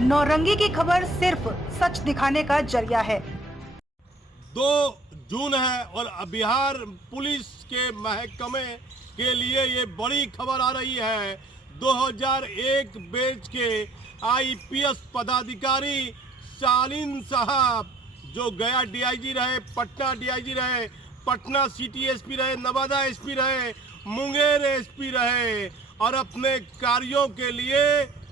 नौरंगी की खबर सिर्फ सच दिखाने का जरिया है। 2 जून है और बिहार पुलिस के महकमे के लिए ये बड़ी खबर आ रही है। 2001 बैच के आईपीएस पदाधिकारी शालीन साहब, जो गया डीआईजी रहे, पटना डीआईजी रहे, पटना सिटी एसपी रहे, नवादा एसपी रहे, मुंगेर एसपी रहे और अपने कार्यों के लिए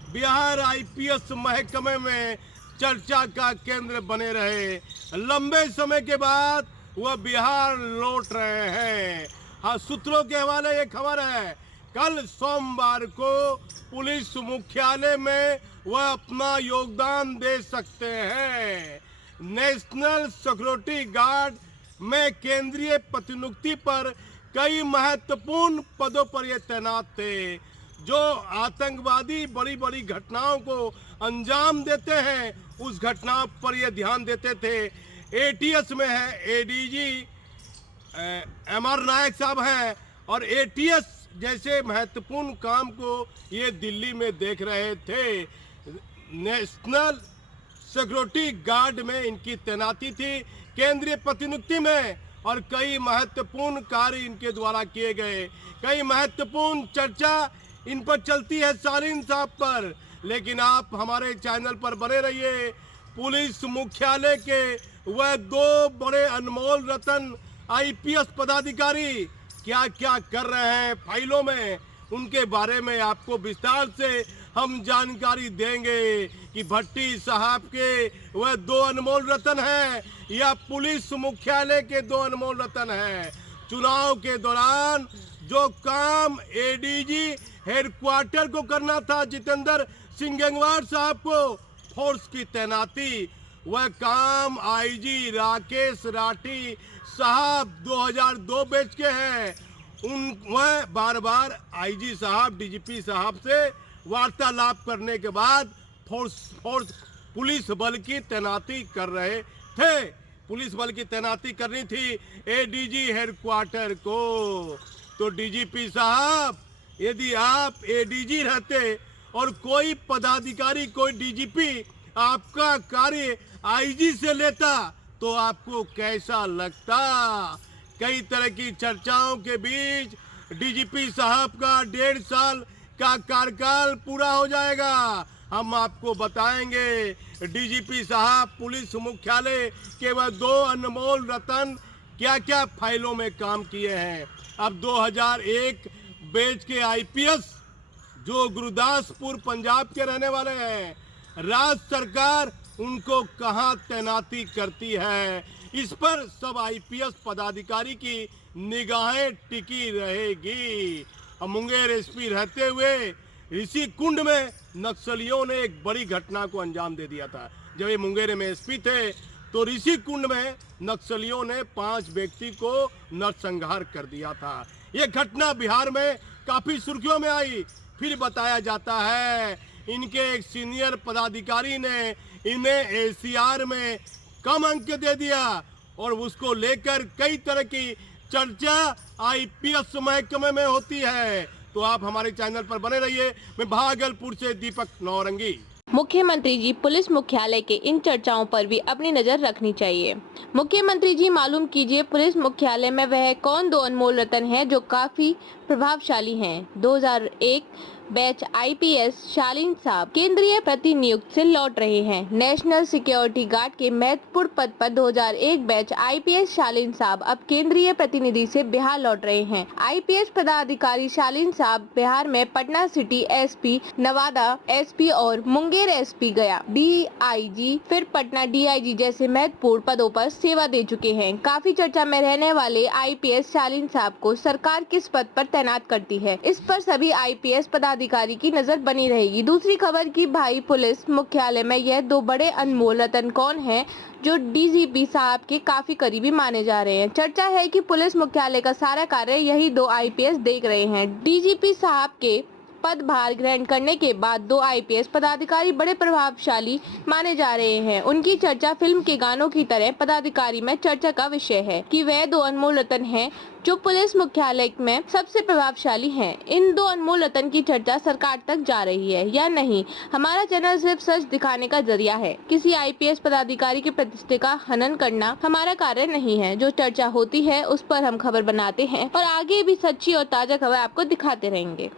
बिहार आईपीएस महकमे में चर्चा का केंद्र बने रहे। लंबे समय के बाद वह बिहार लौट रहे हैं। हाँ, सूत्रों के हवाले ये खबर है, कल सोमवार को पुलिस मुख्यालय में वह अपना योगदान दे सकते हैं। नेशनल सिक्योरिटी गार्ड में केंद्रीय प्रतिनियुक्ति पर कई महत्वपूर्ण पदों पर ये तैनात थे, जो आतंकवादी बड़ी बड़ी घटनाओं को अंजाम देते हैं, उस घटनाओं पर ये ध्यान देते थे। एटीएस में है एडीजी एमआर नायक साहब हैं और एटीएस जैसे महत्वपूर्ण काम को ये दिल्ली में देख रहे थे। नेशनल सिक्योरिटी गार्ड में इनकी तैनाती थी, केंद्रीय प्रतिनियुक्ति में, और कई महत्वपूर्ण कार्य इनके द्वारा किए गए। कई महत्वपूर्ण चर्चा इन पर चलती है शालीन साहब पर, लेकिन आप हमारे चैनल पर बने रहिए। पुलिस मुख्यालय के वह 2 बड़े अनमोल रतन आईपीएस पदाधिकारी क्या क्या कर रहे हैं फाइलों में, उनके बारे में आपको विस्तार से हम जानकारी देंगे कि भट्टी साहब के वह 2 अनमोल रतन हैं या पुलिस मुख्यालय के 2 अनमोल रतन हैं। चुनाव के दौरान जो काम एडीजी हेडक्वार्टर को करना था, जितेंद्र सिंह गंगवार साहब को फोर्स की तैनाती, वह काम आईजी राकेश राठी साहब 2002 बैच के हैं। वह बार बार आईजी साहब डीजीपी साहब से वार्तालाप करने के बाद फोर्स पुलिस बल की तैनाती कर रहे थे। पुलिस बल की तैनाती करनी थी एडीजी हेडक्वार्टर को। तो डीजीपी साहब, यदि आप एडीजी रहते और कोई पदाधिकारी, कोई डीजीपी आपका कार्य आईजी से लेता तो आपको कैसा लगता? कई तरह की चर्चाओं के बीच डीजीपी साहब का 1.5 साल का कार्यकाल पूरा हो जाएगा। हम आपको बताएंगे डीजीपी साहब पुलिस मुख्यालय के वह 2 अनमोल रतन क्या क्या फाइलों में काम किए हैं। अब 2001 बैच के आईपीएस जो गुरदासपुर पंजाब के रहने वाले हैं, राज्य सरकार उनको कहां तैनाती करती है, इस पर सब आईपीएस पदाधिकारी की निगाहें टिकी रहेगी। मुंगेर एसपी रहते हुए ऋषि कुंड में नक्सलियों ने एक बड़ी घटना को अंजाम दे दिया था। जब ये मुंगेर में एसपी थे तो ऋषि कुंड में नक्सलियों ने 5 व्यक्ति को नरसंहार कर दिया था। ये घटना बिहार में काफी सुर्खियों में आई। फिर बताया जाता है इनके एक सीनियर पदाधिकारी ने इन्हें एसीआर में कम अंक दे दिया और उसको लेकर कई तरह की चर्चा आईपीएस महकमे में होती है। तो आप हमारे चैनल पर बने रहिए। मैं भागलपुर से दीपक नौरंगी। मुख्यमंत्री जी, पुलिस मुख्यालय के इन चर्चाओं पर भी अपनी नजर रखनी चाहिए। मुख्यमंत्री जी, मालूम कीजिए पुलिस मुख्यालय में वह कौन 2 अनमोल रतन हैं जो काफी प्रभावशाली हैं। 2001 बैच आईपीएस शालीन साहब केंद्रीय प्रतिनियुक्त से लौट रहे हैं। नेशनल सिक्योरिटी गार्ड के महत्वपूर्ण पद पर 2001 बैच आईपीएस शालीन साहब अब केंद्रीय प्रतिनिधि से बिहार लौट रहे हैं। आईपीएस पदाधिकारी शालीन साहब बिहार में Patna city SP, Nawada SP और मुंगेर एसपी, गया डीआईजी, फिर पटना डीआईजी जैसे महत्वपूर्ण पदों पर सेवा दे चुके हैं। काफी चर्चा में रहने वाले आईपीएस शालीन साहब को सरकार किस पद पर तैनात करती है, इस पर सभी आईपीएस पदाधिकारी की नजर बनी रहेगी। दूसरी खबर की भाई पुलिस मुख्यालय में यह 2 बड़े अनमोल रतन कौन हैं जो डीजीपी साहब के काफी करीबी माने जा रहे हैं। चर्चा है कि पुलिस मुख्यालय का सारा कार्य यही 2 आईपीएस देख रहे हैं। डीजीपी साहब के पदभार ग्रहण करने के बाद 2 आईपीएस पदाधिकारी बड़े प्रभावशाली माने जा रहे हैं। उनकी चर्चा फिल्म के गानों की तरह पदाधिकारी में चर्चा का विषय है कि वह 2 अनमोल रत्न हैं जो पुलिस मुख्यालय में सबसे प्रभावशाली हैं। इन 2 अनमोल रत्न की चर्चा सरकार तक जा रही है या नहीं, हमारा चैनल सिर्फ सच दिखाने का जरिया है। किसी आईपीएस पदाधिकारी की प्रतिष्ठा का हनन करना हमारा कार्य नहीं है। जो चर्चा होती है उस पर हम खबर बनाते हैं और आगे भी सच्ची और ताजा खबर आपको दिखाते रहेंगे।